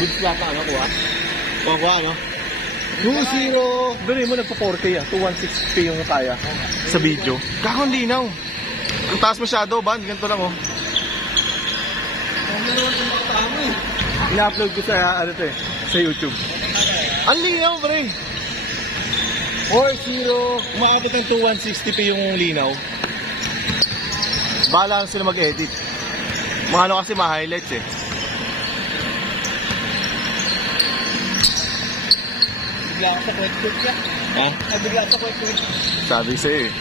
Goods yata ano kuha? Kuha ano? 2-0. Doon mo nagpa 4K 216p yung kaya sa video. Kakong linaw. Ang taas masyado, ban, ganito lang oh. Ina-upload ko sa ano to eh, sa YouTube. Ang linaw, pre. 4-0. Umaabot ng 2160p yung linaw. Bahala lang sila mag-edit. Mga ano kasi ma-highlights eh. Bigla ako sa kwet-kwet ka. Ha? Nabigla ako sa kwet-kwet. Sabi sa'yo eh.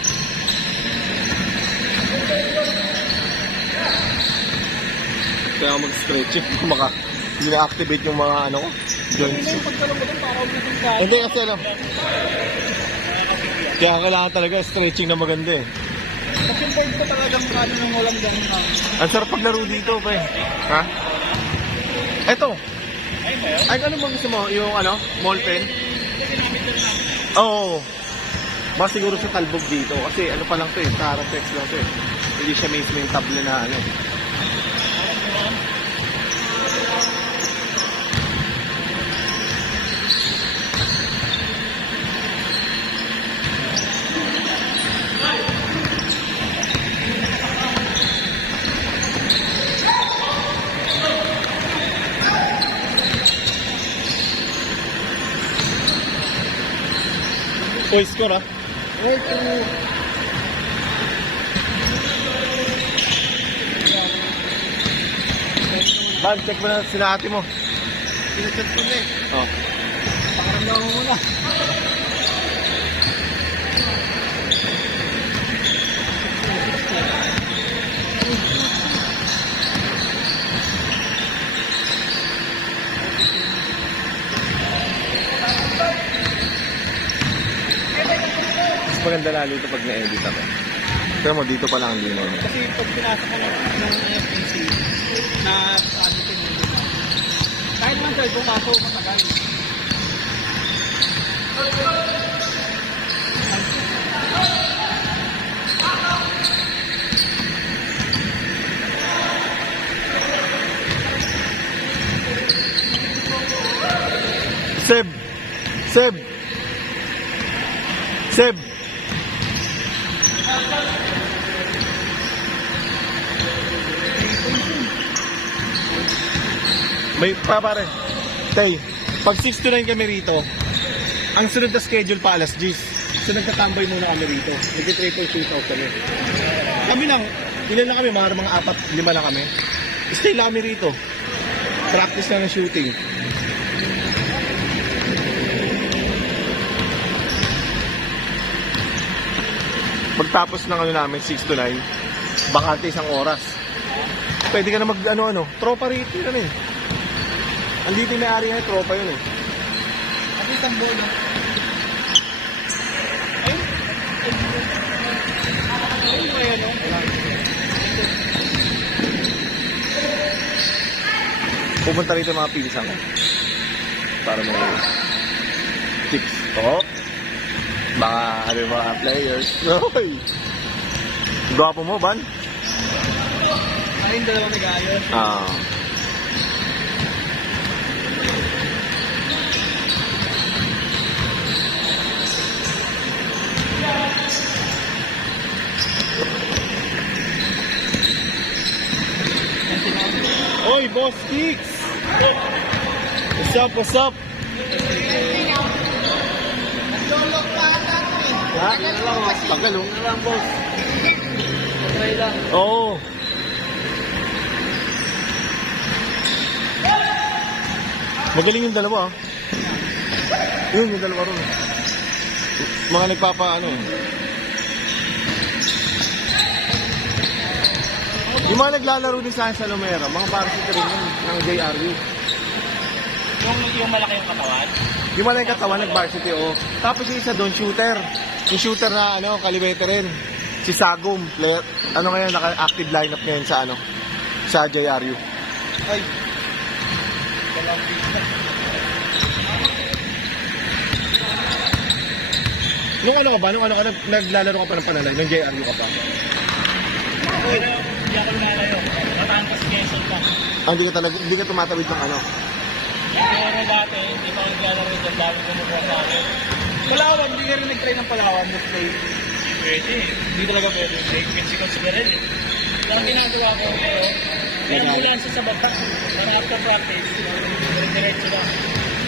Kaya mag-stretching kung hindi na-activate yung mga ano ko. Joints. Yung pagkaroon mo doon, para ulitin ka. Hindi kasi alam. Kaya kailangan talaga stretching na maganda eh. Kasi yung board ko talagang kano nang walang ganun na. Ang sarap paglaro dito, pre. Ha? Eto. Ay, ano bang gusto mo? Yung ano? Ball pen? Oo. Mas siguro sa talbog dito. Kasi ano pa lang to eh. Tarapex lang to eh. Hindi siya mismo yung table na ano. Uy, score ah. 4-2. Ban, check mo na sila ate mo. Pinachat ko na eh. Oh. Pakaramdaman mo muna. Mas maganda lalo ito pag na-edit ako. Pero mo, dito pa lang ang linaw niya. Kasi pag pinasok ko ng FPC, na ano din mo din. Kahit naman sa ibang kaso, matagal. Seb! Seb! Seb! May pare. Tay, pag 6 to 9 kami rito, ang sunod na schedule pa alas 10. So nagtatambay muna kami rito. Nag-triple shootout kami. Kami lang, ilan lang kami, mga 4, 5 lang kami. Stay lang kami rito. Practice lang ng shooting. Pagtapos ng ano namin, 6 to 9, bakante isang oras. Pwede ka na mag ano-ano, tropa rito yun eh. Andito yung may-ari na tropa yun eh. Ako isang board. Ayun ba yan, no? Pupunta rito mga pinsang ko. Para may chicks. Oo. Baka ano yung mga players. Hoy! Gwapo mo, Ban? Ayun, dalawa nag-ayos. Ah. Oy, Boss Kicks! What's up, what's up? Ha? Tagal oh. Ano lang, boss? Try lang. Oo. Magaling yung dalawa ah. Yun, yung dalawa ron. Mga nagpapa ano. Yung mga naglalaro din sa akin sa Lumera, mga varsity rin yun, ng JRU. Yung malaki yung katawan? Yung malaki yung katawan, nag-varsity oh. Tapos yung isa doon, shooter. Yung shooter na ano, kalibete rin. Si Sagum, player. Ano ngayon, naka-active lineup ngayon sa ano, sa JRU. Ay. Nung ano ka ba? Nung ano ka, naglalaro ka pa ng panalay? Nung JRU ka pa? Hindi ako nalayo. Batangas Quezon pa. Ah, hindi ka tumatawid ng ano? Pero dati, hindi pa naglalaro dyan, dami kumukuha sa akin. Palawan, hindi ka rin nag-try ng Palawan, nag-play. Pwede. Hindi talaga pwede. Kasi consider rin. Ang ginagawa ko, may ambulance sa baba. Para after practice, diretso lang.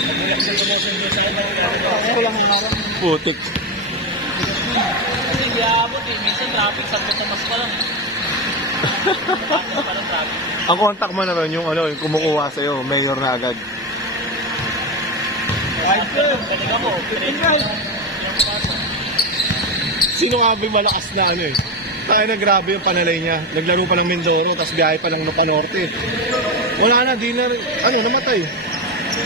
Pag-relax sa promotion doon sa ibang ginagawa. Ako lang ang marang. Putik. Kasi hindi aabot eh. Minsan traffic, sabot na mas pa lang. Parang traffic. Ang contact mo na ron yung ano, yung kumukuha sa'yo, mayor na agad. Kahit ko, balik ako. Sino nga ba yung malakas na ano eh? Tayo na grabe yung panalay niya. Naglaro pa ng Mindoro, tapos biyahe pa ng Panorte. Wala na, di na rin. Ano, namatay.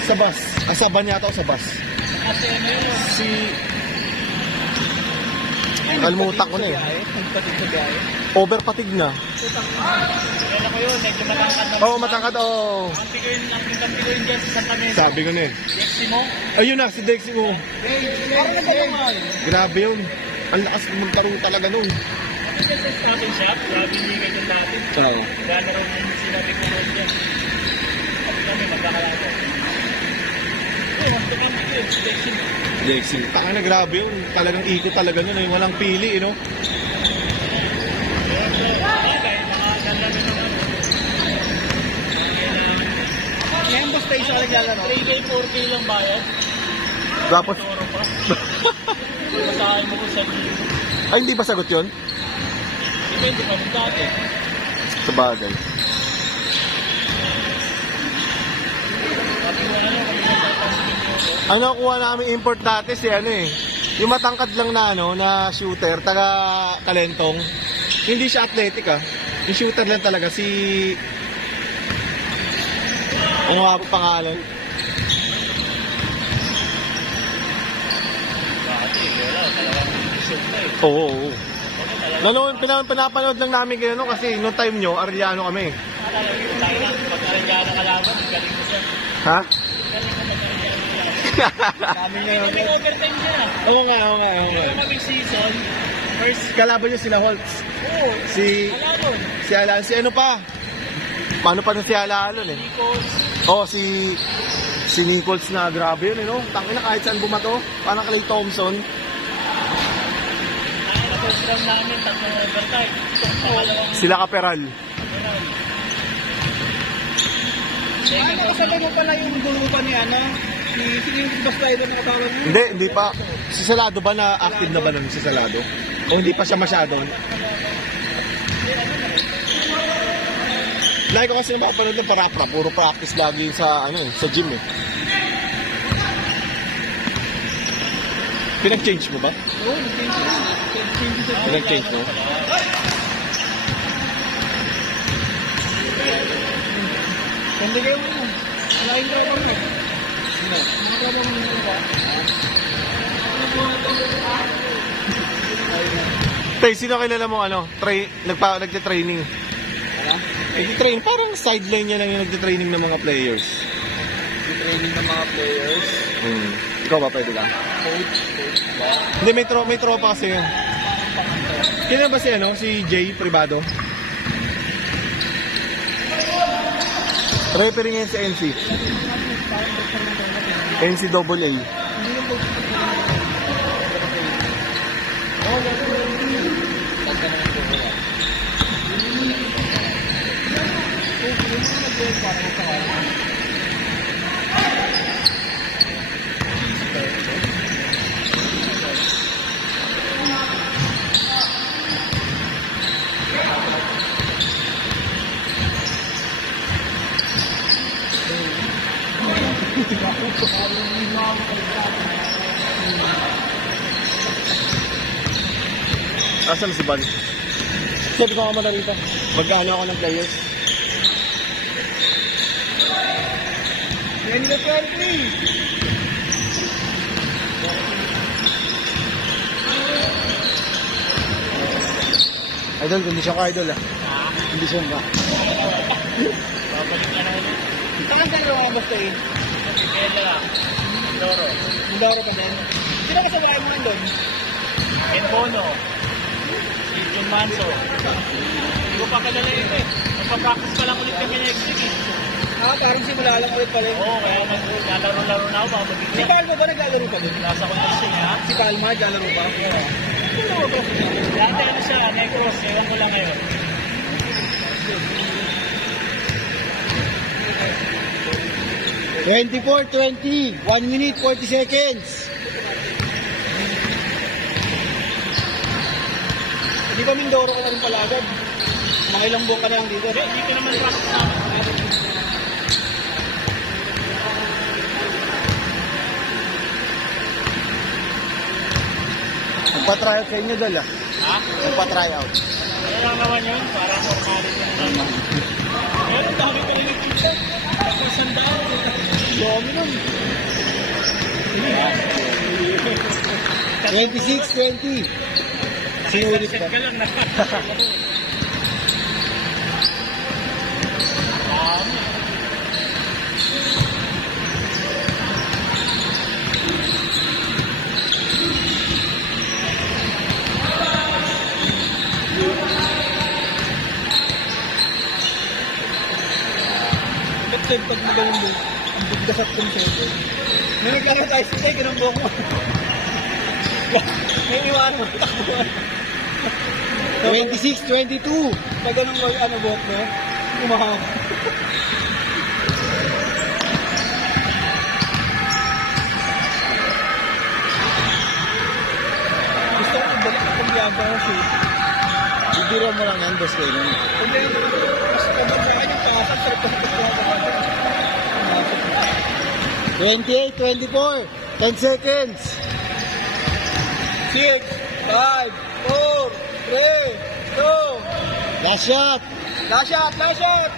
Sa bus. Sa van yata o sa bus. Kasi ano yun? Si... Kalmutak ko na eh. Nagpatig sa biyahe. Overpatig na. Kailan ko yun, medyo matangkad na. Oo, matangkad, oo. Ang tigoyin dyan sa Santa Mesa. Sabi ko na eh. Deximo? Ayun na, si Dexy mo. Parang nagkalangan. Grabe yun. Ang lakas magparo talaga nun. Ano dyan sa starting shop? Grabe hindi kayo dati. Oo. Gano'n raw yung sinabi ko rin dyan. Sabi kami magkakalaga. Oo, mas tumandi ko yun, Deximo. Dexy. Taka na, grabe yun. Talagang ikot talaga nun. Yung walang pili, you know? Bagay, makaganda rin naman. Ngayon ba stay sa naglalaro? 3K, 4K lang bayad. Tapos, Toro pa. Masahay mo ko sa libo. ay hindi ba sagot yun? Depende pa kung dati. Sa bagay. Sabi mo na lang, kami nagtatanggin mo. Ano kuha namin import dati si ano eh. Yung matangkad lang na ano, na shooter, taga Kalentong. Hindi siya athletic ah. Yung shooter lang talaga si... Ano nga po pangalan? Dati, wala. Talagang isip na eh. Oo, oo. Pinapanood lang namin kayo no, kasi noong time nyo, Arellano kami. Alala ko, tayo lang. Pag Arellano kalaban, galing mo siya. Ha? Kami overtime siya. Oo nga. Pero kami season, first, Kalaban nyo sila Holtz. oo, Si kalaban. si ano pa? Paano pa nun si Alalon eh? Nichols, Oh, si Nichols na grabe yun, eh, no? Tangina kahit saan bumato. Parang Clay Thompson. ang na-program namin, tatlong overtime. Itong pangalawang Sila Kaperal. second kasabay mo pala yung gulupan ni Ana? Sige yung basta ito na katawag mo? Hindi pa. Si Salado ba na active na ba nun si Salado? O hindi pa siya masyado? Lagi ko kasi na makapanood ng parapra. Puro practice lagi sa, ano, sa gym eh. Pinag-change mo ba? Oo, nag-change. Pinag-change mo? Hindi kayo mo. Malaking kayo mo. Hindi ka mo ba? Tay, sino kilala mo ano? Nagte-training. Nagte-training. Parang sideline niya lang yung nagte-training ng mga players. Training ng mga players. Ikaw ba pwede ka? Coach ba? Hindi, may tropa kasi yun. Kailan ba si ano? Si Jay Privado? Referee niya sa NC. NCAA. Asan si Ban? Sabi ko nga rito. Magkano ako ng players? Yan na 20. Idol, kondisyon ka idol ah. Kondisyon ka. Babalik na naman. Saan ka naman basta eh? Kaya Loro. Mindoro pa din. Sino ka sa bahay mo nandun? Ken Bono. Si Jun Manso. Hindi ko pa kilala yun eh. Magpa-practice pa lang ulit kami next week eh. Parang simula lang ulit pala yun. Oo, kaya naglalaro-laro na ako, baka Si mabigyan. Palma ba naglalaro pa doon? Nasa kondisyon niya. Si Palma naglalaro pa? Dati ano siya, Negros, ewan ko lang ngayon. $24-20, 1 minute 40 seconds. Di ba Mindoro ka na rin pala agad? Mga ilang buwan ka na lang dito. Dito naman pasok sa amin. Magpa-tryout sa inyo, Dol, ah. Ha? Magpa-tryout. Ano lang naman yun? Para formality na naman. Ngayon, ang dami pa rin nagpinta. Tapos sandaan. Dami nun. 26-20. Sinulit Set pa. ka lang na. Dami. Ba't pag magaling mo, ang bigdas at konsento. May nagkakita tayo sa tayo, ganun buhok mo. May iwan mo, takbuhan. 26-22. Pag ganun mo, ano buhok mo, kumahawak. Gusto ko ibalik ang biyaga ko siya. Bibiro mo lang yan, boss, kayo. Hindi, mas kabag sa kanya, pangasal, sarap kasi ito ko. 28-24, 10 seconds. 6, 5, 4, 3, 2, Last shot. last shot, last shot!